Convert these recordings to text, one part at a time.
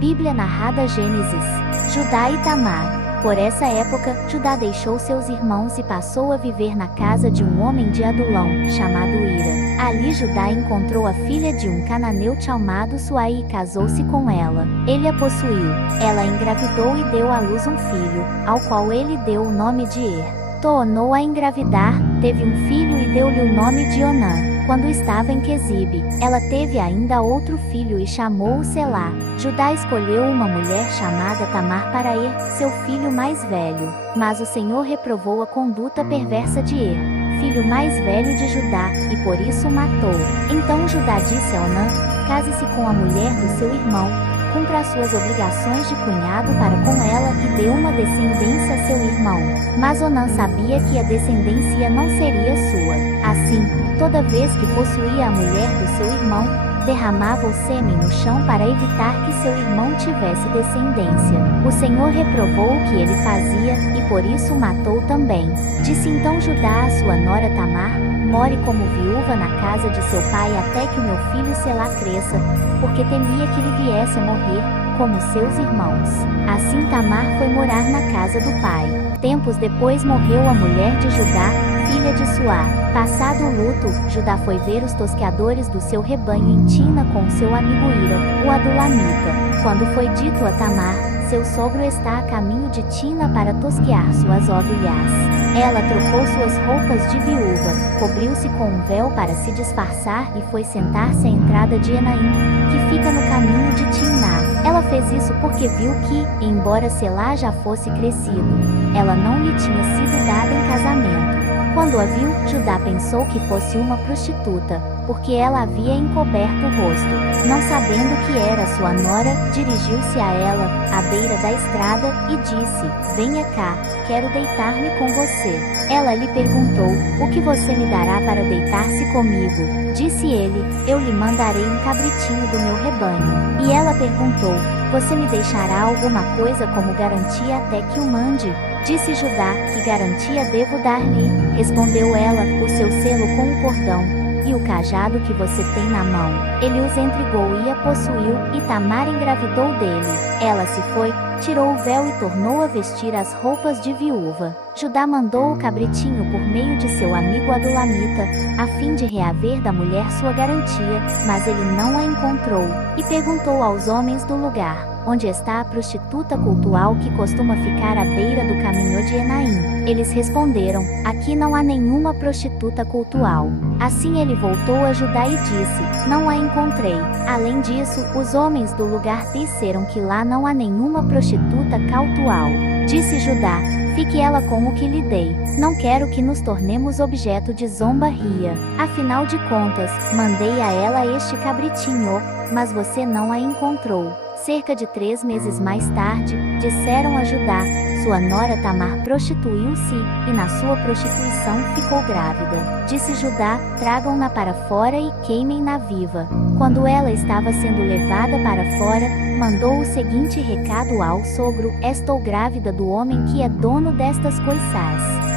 Bíblia narrada Gênesis. Judá e Tamar. Por essa época, Judá deixou seus irmãos e passou a viver na casa de um homem de Adulão, chamado Ira. Ali Judá encontrou a filha de um cananeu chamado Suai e casou-se com ela. Ele a possuiu. Ela engravidou e deu à luz um filho, ao qual ele deu o nome de Er. Tornou a engravidar, teve um filho e deu-lhe o nome de Onã. Quando estava em Quezibe, ela teve ainda outro filho e chamou-o Selá. Judá escolheu uma mulher chamada Tamar para Er, seu filho mais velho. Mas o Senhor reprovou a conduta perversa de Er, filho mais velho de Judá, e por isso o matou. Então Judá disse a Onã: case-se com a mulher do seu irmão, cumpra as suas obrigações de cunhado para com ela e dê uma descendência a seu irmão. Mas Onã sabia que a descendência não seria sua. Assim, toda vez que possuía a mulher do seu irmão, derramava o sêmen no chão para evitar que seu irmão tivesse descendência. O Senhor reprovou o que ele fazia, e por isso o matou também. Disse então Judá à sua nora Tamar: more como viúva na casa de seu pai até que o meu filho Selá cresça, porque temia que ele viesse a morrer, como seus irmãos. Assim Tamar foi morar na casa do pai. Tempos depois morreu a mulher de Judá, filha de Suá. Passado o luto, Judá foi ver os tosqueadores do seu rebanho em Tina com seu amigo Ira, o Adulamita. Quando foi dito a Tamar: seu sogro está a caminho de Tina para tosquear suas ovelhas. Ela trocou suas roupas de viúva, cobriu-se com um véu para se disfarçar e foi sentar-se à entrada de Enaim, que fica no caminho de Timná. Ela fez isso porque viu que, embora Selá já fosse crescido, ela não lhe tinha sido dada em casamento. Quando a viu, Judá pensou que fosse uma prostituta, porque ela havia encoberto o rosto. Não sabendo que era sua nora, dirigiu-se a ela, à beira da estrada, e disse: venha cá, quero deitar-me com você. Ela lhe perguntou: o que você me dará para deitar-se comigo? Disse ele: eu lhe mandarei um cabritinho do meu rebanho. E ela perguntou: você me deixará alguma coisa como garantia até que o mande? Disse Judá: que garantia devo dar-lhe? Respondeu ela: o seu selo com o cordão, e o cajado que você tem na mão. Ele os entregou e a possuiu, e Tamar engravidou dele. Ela se foi, tirou o véu e tornou a vestir as roupas de viúva. Judá mandou o cabritinho por meio de seu amigo Adulamita, a fim de reaver da mulher sua garantia, mas ele não a encontrou, e perguntou aos homens do lugar: onde está a prostituta cultual que costuma ficar à beira do caminho de Enaim? Eles responderam: aqui não há nenhuma prostituta cultual. Assim ele voltou a Judá e disse: não a encontrei. Além disso, os homens do lugar disseram que lá não há nenhuma prostituta cultual. Disse Judá: fique ela com o que lhe dei. Não quero que nos tornemos objeto de zombaria. Afinal de contas, mandei a ela este cabritinho, mas você não a encontrou. Cerca de 3 meses mais tarde, disseram a Judá: sua nora Tamar prostituiu-se, e na sua prostituição ficou grávida. Disse Judá: tragam-na para fora e queimem-na viva. Quando ela estava sendo levada para fora, mandou o seguinte recado ao sogro: estou grávida do homem que é dono destas coisas.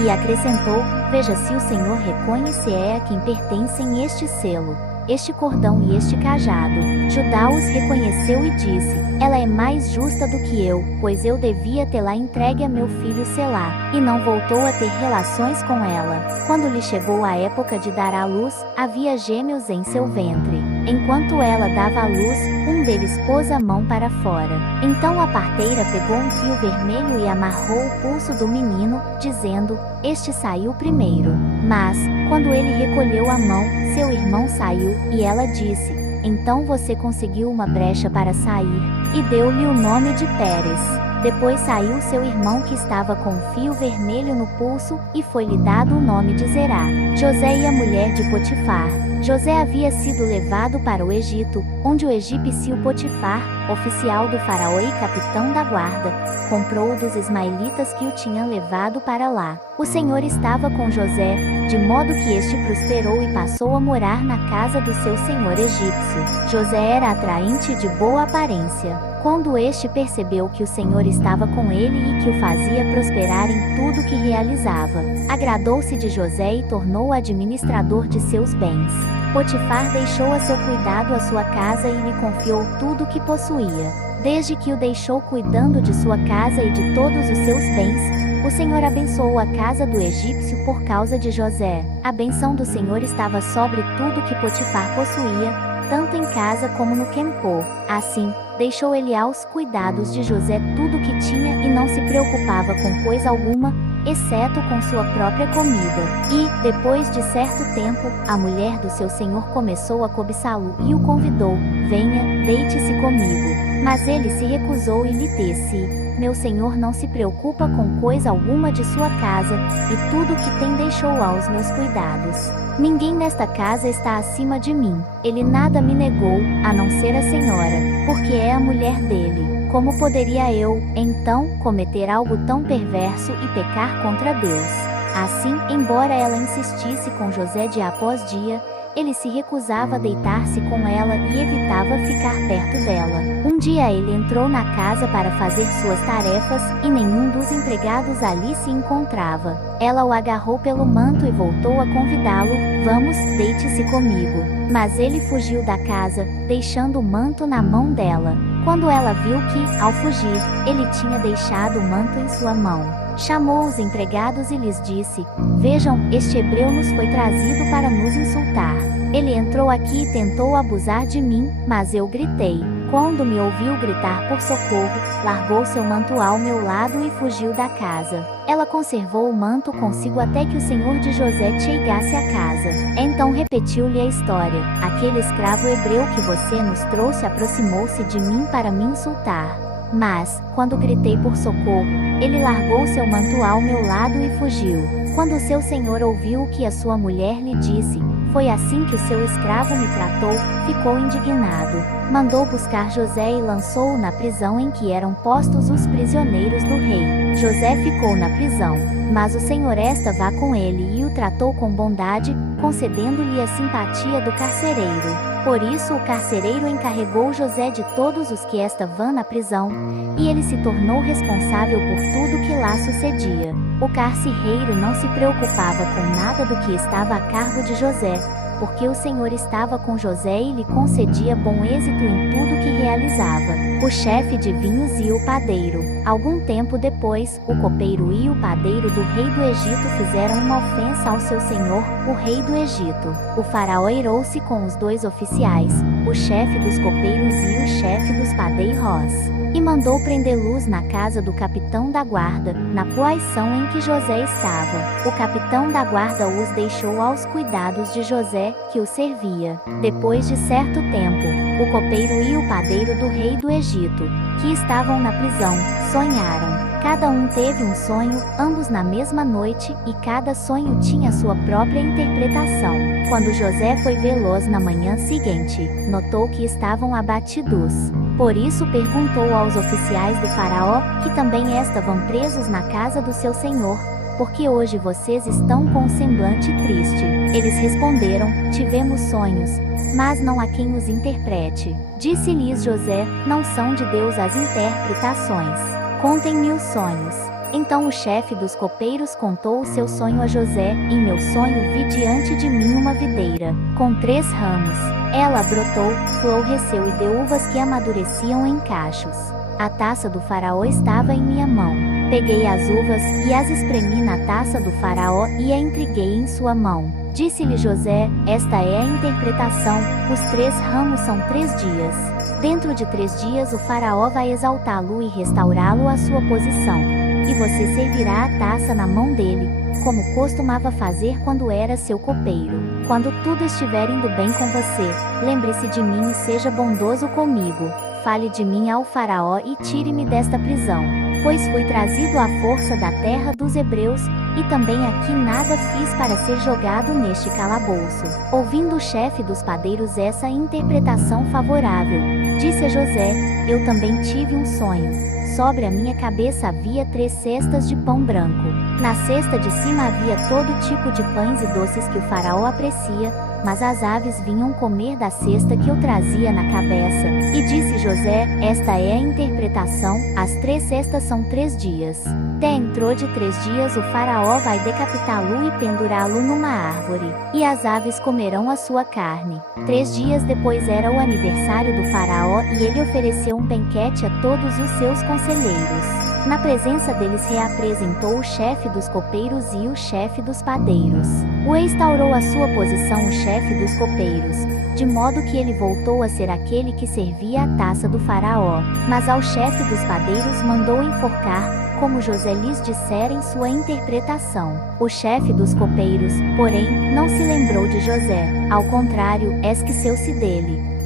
E acrescentou: veja se o Senhor reconhece a quem pertencem este selo, este cordão e este cajado. Judá os reconheceu e disse: ela é mais justa do que eu, pois eu devia tê-la entregue a meu filho Selá. E não voltou a ter relações com ela. Quando lhe chegou a época de dar à luz, havia gêmeos em seu ventre. Enquanto ela dava à luz, um deles pôs a mão para fora. Então a parteira pegou um fio vermelho e amarrou o pulso do menino, dizendo: este saiu primeiro. Mas, quando ele recolheu a mão, seu irmão saiu, e ela disse: então você conseguiu uma brecha para sair. E deu-lhe o nome de Pérez. Depois saiu seu irmão que estava com um fio vermelho no pulso, e foi-lhe dado o nome de Zerá. José e a mulher de Potifar. José havia sido levado para o Egito, onde o egípcio Potifar, oficial do faraó e capitão da guarda, comprou-o dos ismaelitas que o tinham levado para lá. O Senhor estava com José, de modo que este prosperou e passou a morar na casa do seu senhor egípcio. José era atraente e de boa aparência. Quando este percebeu que o Senhor estava com ele e que o fazia prosperar em tudo que realizava, agradou-se de José e tornou-o administrador de seus bens. Potifar deixou a seu cuidado a sua casa e lhe confiou tudo o que possuía. Desde que o deixou cuidando de sua casa e de todos os seus bens, o Senhor abençoou a casa do egípcio por causa de José. A bênção do Senhor estava sobre tudo que Potifar possuía, tanto em casa como no campo. Assim, deixou ele aos cuidados de José tudo o que tinha e não se preocupava com coisa alguma, exceto com sua própria comida. E, depois de certo tempo, a mulher do seu senhor começou a cobiçá-lo e o convidou: venha, deite-se comigo. Mas ele se recusou e lhe disse: meu senhor não se preocupa com coisa alguma de sua casa, e tudo o que tem deixou aos meus cuidados. Ninguém nesta casa está acima de mim. Ele nada me negou, a não ser a senhora, porque é a mulher dele. Como poderia eu, então, cometer algo tão perverso e pecar contra Deus? Assim, embora ela insistisse com José dia após dia, ele se recusava a deitar-se com ela e evitava ficar perto dela. Um dia ele entrou na casa para fazer suas tarefas, e nenhum dos empregados ali se encontrava. Ela o agarrou pelo manto e voltou a convidá-lo: vamos, deite-se comigo. Mas ele fugiu da casa, deixando o manto na mão dela. Quando ela viu que, ao fugir, ele tinha deixado o manto em sua mão, chamou os empregados e lhes disse: vejam, este hebreu nos foi trazido para nos insultar. Ele entrou aqui e tentou abusar de mim, mas eu gritei. Quando me ouviu gritar por socorro, largou seu manto ao meu lado e fugiu da casa. Ela conservou o manto consigo até que o senhor de José chegasse à casa. Então repetiu-lhe a história: aquele escravo hebreu que você nos trouxe aproximou-se de mim para me insultar. Mas, quando gritei por socorro, ele largou seu manto ao meu lado e fugiu. Quando seu senhor ouviu o que a sua mulher lhe disse: foi assim que o seu escravo me tratou, ficou indignado. Mandou buscar José e lançou-o na prisão em que eram postos os prisioneiros do rei. José ficou na prisão, mas o Senhor estava com ele e o tratou com bondade, concedendo-lhe a simpatia do carcereiro. Por isso o carcereiro encarregou José de todos os que estavam na prisão, e ele se tornou responsável por tudo que lá sucedia. O carcereiro não se preocupava com nada do que estava a cargo de José, porque o Senhor estava com José e lhe concedia bom êxito em tudo que realizava. O chefe de vinhos e o padeiro. Algum tempo depois, o copeiro e o padeiro do rei do Egito fizeram uma ofensa ao seu senhor, o rei do Egito. O faraó irou-se com os dois oficiais, o chefe dos copeiros e o chefe dos padeiros, e mandou prendê-los na casa do capitão da guarda, na posição em que José estava. O capitão da guarda os deixou aos cuidados de José, que o servia. Depois de certo tempo, o copeiro e o padeiro do rei do Egito, que estavam na prisão, sonharam. Cada um teve um sonho, ambos na mesma noite, e cada sonho tinha sua própria interpretação. Quando José foi vê-los na manhã seguinte, notou que estavam abatidos. Por isso perguntou aos oficiais do faraó, que também estavam presos na casa do seu senhor: por que hoje vocês estão com um semblante triste? Eles responderam: tivemos sonhos, mas não há quem os interprete. Disse-lhes José: não são de Deus as interpretações. Contem-me os sonhos. Então o chefe dos copeiros contou o seu sonho a José: em meu sonho vi diante de mim uma videira, com 3 ramos. Ela brotou, floresceu e deu uvas que amadureciam em cachos. A taça do faraó estava em minha mão. Peguei as uvas, e as espremi na taça do faraó, e a entreguei em sua mão. Disse-lhe José: esta é a interpretação, os 3 ramos são 3 dias. Dentro de 3 dias o faraó vai exaltá-lo e restaurá-lo à sua posição. E você servirá a taça na mão dele, como costumava fazer quando era seu copeiro. Quando tudo estiver indo bem com você, lembre-se de mim e seja bondoso comigo. Fale de mim ao faraó e tire-me desta prisão, pois fui trazido à força da terra dos hebreus, e também aqui nada fiz para ser jogado neste calabouço. Ouvindo o chefe dos padeiros essa interpretação favorável, disse a José: eu também tive um sonho. Sobre a minha cabeça havia 3 cestas de pão branco. Na cesta de cima havia todo tipo de pães e doces que o faraó aprecia, mas as aves vinham comer da cesta que eu trazia na cabeça. E disse José: esta é a interpretação, as 3 cestas são 3 dias. Dentro de 3 dias o faraó vai decapitá-lo e pendurá-lo numa árvore, e as aves comerão a sua carne. 3 dias depois era o aniversário do faraó e ele ofereceu um banquete a todos os seus conselheiros. Na presença deles reapresentou o chefe dos copeiros e o chefe dos padeiros. O instaurou a sua posição o chefe dos copeiros, de modo que ele voltou a ser aquele que servia a taça do faraó. Mas ao chefe dos padeiros mandou enforcar, como José lhes dissera em sua interpretação. O chefe dos copeiros, porém, não se lembrou de José, ao contrário, esqueceu-se dele.